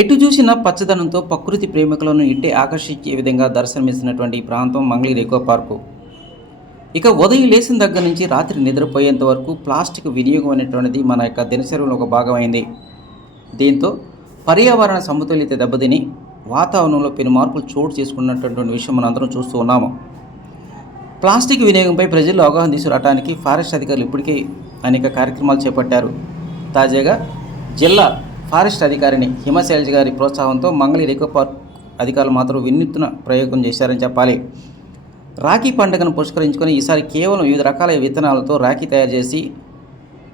ఎటు చూసిన పచ్చదనంతో ప్రకృతి ప్రేమికులను ఇట్టే ఆకర్షించే విధంగా దర్శనమిస్తున్నటువంటి ఈ ప్రాంతం మంగళగిరి ఎకో పార్కు. ఇక ఉదయం లేచిన దగ్గర నుంచి రాత్రి నిద్రపోయేంత వరకు ప్లాస్టిక్ వినియోగం అనేటువంటిది మన యొక్క దినచర్యలో ఒక భాగమైంది. దీంతో పర్యావరణ సమతుల్యత దెబ్బతిని వాతావరణంలో పెను మార్పులు చోటు చేసుకున్నటువంటి విషయం మనందరం చూస్తూ ఉన్నాము. ప్లాస్టిక్ వినియోగంపై ప్రజల్లో అవగాహన తీసుకురావడానికి ఫారెస్ట్ అధికారులు ఇప్పటికే అనేక కార్యక్రమాలు చేపట్టారు. తాజాగా జిల్లా ఫారెస్ట్ అధికారిని హిమశైలజ్ గారి ప్రోత్సాహంతో మంగళి రేకో పార్క్ అధికారులు మాత్రం వినూత్న ప్రయోగం చేశారని చెప్పాలి. రాఖీ పండుగను పురస్కరించుకొని ఈసారి కేవలం వివిధ రకాల విత్తనాలతో రాఖీ తయారు చేసి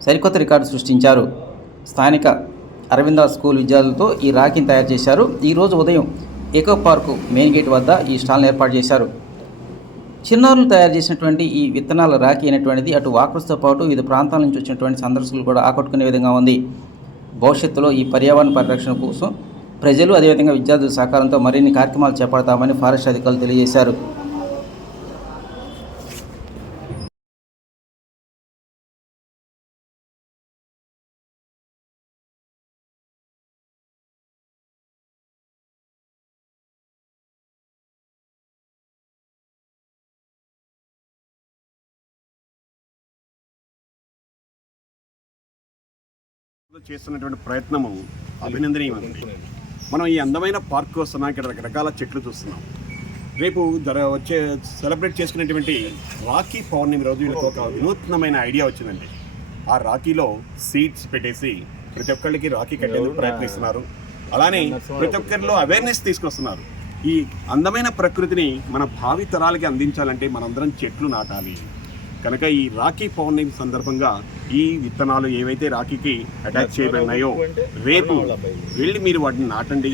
సరికొత్త రికార్డు సృష్టించారు. స్థానిక అరవింద స్కూల్ విద్యార్థులతో ఈ రాఖీని తయారు చేశారు. ఈరోజు ఉదయం ఎకో పార్కు మెయిన్ గేట్ వద్ద ఈ స్టాల్ను ఏర్పాటు చేశారు. చిన్నారులు తయారు చేసినటువంటి ఈ విత్తనాల రాఖీ అనేటువంటిది అటు వాకర్స్తో పాటు వివిధ ప్రాంతాల నుంచి వచ్చినటువంటి సందర్శకులు కూడా ఆకట్టుకునే విధంగా ఉంది. భవిష్యత్తులో ఈ పర్యావరణ పరిరక్షణ కోసం ప్రజలు అదేవిధంగా విద్యార్థుల సహకారంతో మరిన్ని కార్యక్రమాలు చేపడతామని ఫారెస్ట్ అధికారులు తెలియజేశారు. చేస్తున్నటువంటి ప్రయత్నము అభినందనీయమైనది. మనం ఈ అందమైన పార్క్ వస్తున్నాం ఇక్కడ రకరకాల చెట్లు చూస్తున్నాం. రేపు ధర వచ్చే సెలబ్రేట్ చేసుకునేటువంటి రాఖీ పౌర్ణమి రోజు వీళ్ళకి ఒక వినూత్నమైన ఐడియా వచ్చిందండి. ఆ రాఖీలో సీడ్స్ పెట్టేసి ప్రతి ఒక్కళ్ళకి రాఖీ కట్టేందుకు ప్రయత్నిస్తున్నారు. అలానే ప్రతి ఒక్కరిలో అవేర్నెస్ తీసుకొస్తున్నారు. ఈ అందమైన ప్రకృతిని మన భావి తరాలకి అందించాలంటే మనందరం చెట్లు నాటాలి. కనుక ఈ రాఖీ పౌర్ణమి సందర్భంగా ఈ విత్తనాలు ఏవైతే రాఖీకి అటాచ్ చేయబడినాయో రేపు వెళ్ళి మీరు వాటిని నాటండి.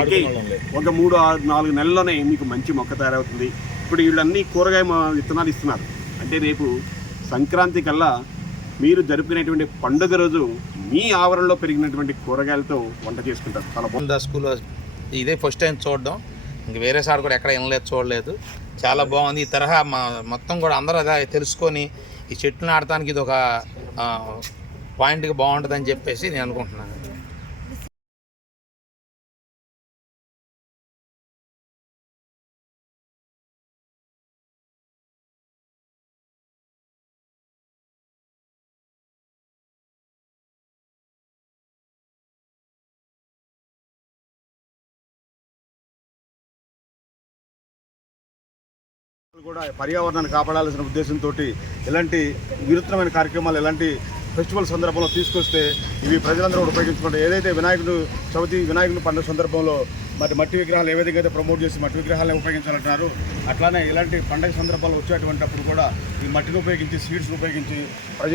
ఓకే ఒక మూడు ఆరు నాలుగు నెలల్లోనే మీకు మంచి మొక్క తయారవుతుంది. ఇప్పుడు వీళ్ళన్నీ కూరగాయ విత్తనాలు ఇస్తున్నారు. అంటే రేపు సంక్రాంతి కల్లా మీరు జరుపుకునేటువంటి పండుగ రోజు మీ ఆవరణలో పెరిగినటువంటి కూరగాయలతో వంట చేసుకుంటారు. చాలా బాగుంది. స్కూల్ ఇదే ఫస్ట్ టైం చూడడం. ఇంక వేరే సార్ కూడా ఎక్కడ వినలేదు చూడలేదు. చాలా బాగుంది. ఈ తరహా మా మొత్తం కూడా అందరూ అదే తెలుసుకొని ఈ చెట్లు నాటడానికి ఇది ఒక పాయింట్కి పాయింట్గా బాగుంటుందని చెప్పేసి నేను అనుకుంటున్నాను. కూడా పర్యావరణాన్ని కాపాడాల్సిన ఉద్దేశంతో ఎలాంటి వినూత్నమైన కార్యక్రమాలు ఎలాంటి ఫెస్టివల్ సందర్భంలో తీసుకొస్తే ఇవి ప్రజలందరూ ఉపయోగించుకుంటే ఏదైతే వినాయకుడు చవితి వినాయకుడు పండుగ సందర్భంలో మరి మట్టి విగ్రహాలు ఏ విధంగా అయితే ప్రమోట్ చేసి మట్టి విగ్రహాలను ఉపయోగించాలంటున్నారు అట్లానే ఇలాంటి పండుగ సందర్భాలు వచ్చేటువంటిప్పుడు కూడా ఈ మట్టిని ఉపయోగించి సీడ్స్ని ఉపయోగించి ప్రజ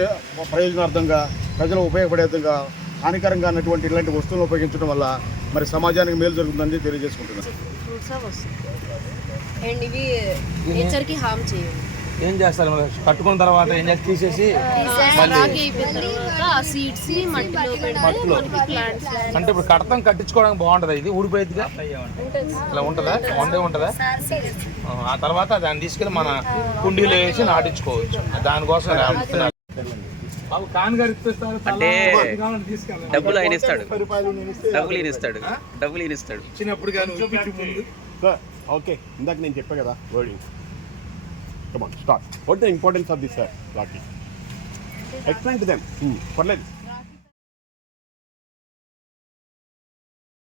ప్రయోజనార్థంగా ప్రజలు ఉపయోగపడే విధంగా హానికరంగా అన్నటువంటి ఇలాంటి వస్తువులను ఉపయోగించడం వల్ల మరి సమాజానికి మేలు జరుగుతుందని తెలియజేసుకుంటున్నాను ఫ్రూట్స్ వస్తాయి. అండ్ ఇవి నేచర్కి హామ్ చేయవు. ఏం చేస్తారు? మరి కట్టుకున్న తర్వాత ఏం చేసి తీసేసి సీడ్స్ మట్టిలో అంటే ఇప్పుడు కడతం కట్టించుకోవడానికి బాగుంటుందా ఇది? ఊడిపోయిద్దిగా ఇలా ఉంటుందా? వండే ఉంటుందా? ఆ తర్వాత దాన్ని తీసుకెళ్ళి మన కుండీలో వేసి నాటించుకోవచ్చు. దానికోసం అంటే డబ్బులు ఆయన ఇస్తాడు. డబ్బులు ఈయన ఇస్తాడు. డబ్బులు ఈయన ఇస్తాడు. ఇచ్చినప్పుడు ఓకే. ఇందాక నేను చెప్పా కదా wording come on start what the importance of this sir explain to them పర్లేదు.